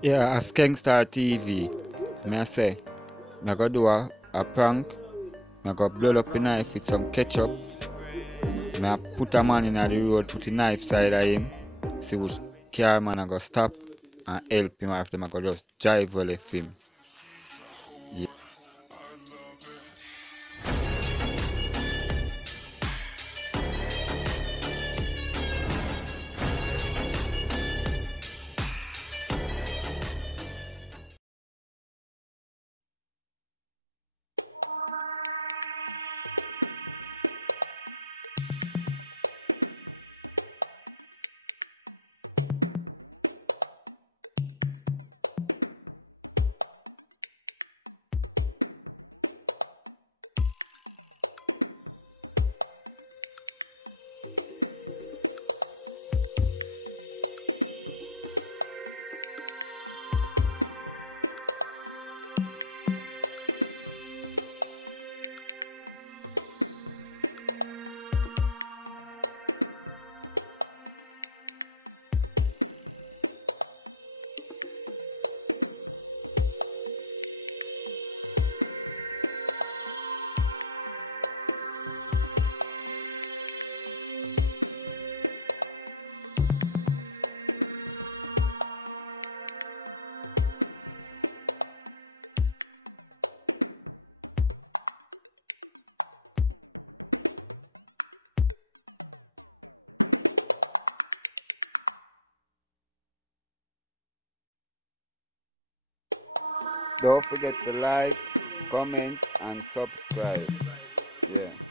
Yeah, a Skengstar TV. Me I say, me go do a prank. Me go blow up a knife with some ketchup. Me I put a man in the road, put a knife side of him. See which car man I go stop and help him after I go just drive well left him. Yeah. Don't forget to like, comment and subscribe. Yeah.